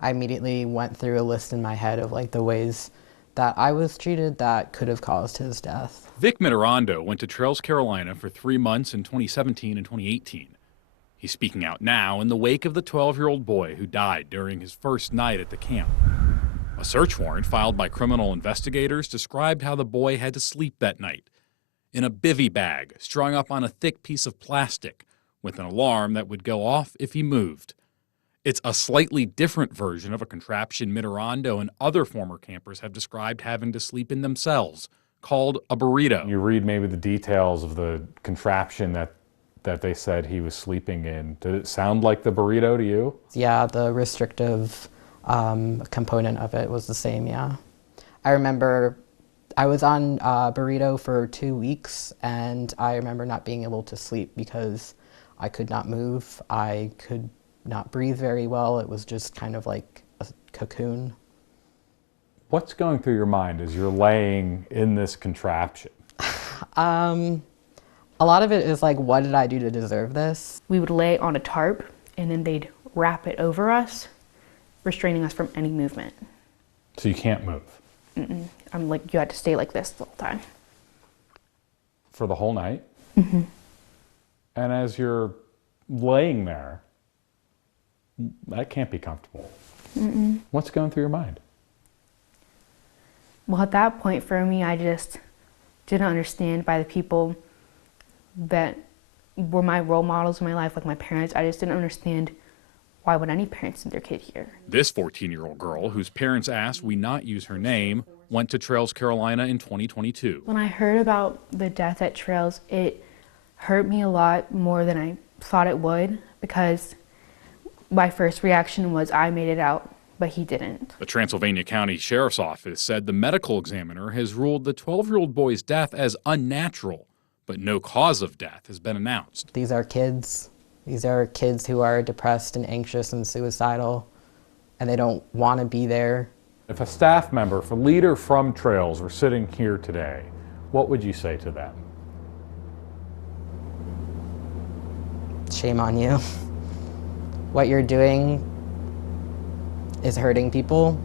I immediately went through a list in my head of like the ways that I was treated that could have caused his death. Vic Mitterrando went to Trails, Carolina for 3 months in 2017 and 2018. He's speaking out now in the wake of the 12-year-old boy who died during his first night at the camp. A search warrant filed by criminal investigators described how the boy had to sleep that night in a bivy bag strung up on a thick piece of plastic with an alarm that would go off if he moved. It's a slightly different version of a contraption Mitterrando and other former campers have described having to sleep in themselves, called a burrito. You read maybe the details of the contraption that they said he was sleeping in. Did it sound like the burrito to you? Yeah, the restrictive component of it was the same, yeah. I remember I was on burrito for 2 weeks, and I remember not being able to sleep because I could not move. I could not breathe very well. It was just kind of like a cocoon. What's going through your mind as you're laying in this contraption? A lot of it is like, what did I do to deserve this? We would lay on a tarp, and then they'd wrap it over us, restraining us from any movement. So you can't move? I'm like, you had to stay like this the whole time. For the whole night? Mm-hmm. And as you're laying there, that can't be comfortable. Mm-mm. What's going through your mind? Well, at that point for me, I just didn't understand by the people that were my role models in my life, like my parents. I just didn't understand why would any parent send their kid here. This 14-year-old girl, whose parents asked we not use her name, went to Trails, Carolina in 2022. When I heard about the death at Trails, it hurt me a lot more than I thought it would, because my first reaction was I made it out, but he didn't. The Transylvania County Sheriff's Office said the medical examiner has ruled the 12-year-old boy's death as unnatural, but no cause of death has been announced. These are kids. These are kids who are depressed and anxious and suicidal, and they don't want to be there. If a staff member, if a leader from Trails were sitting here today, what would you say to them? Shame on you. What you're doing is hurting people,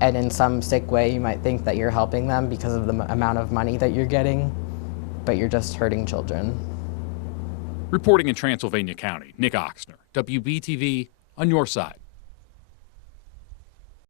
and in some sick way you might think that you're helping them because of the amount of money that you're getting, but you're just hurting children. Reporting in Transylvania County, Nick Oxner, WBTV, on your side.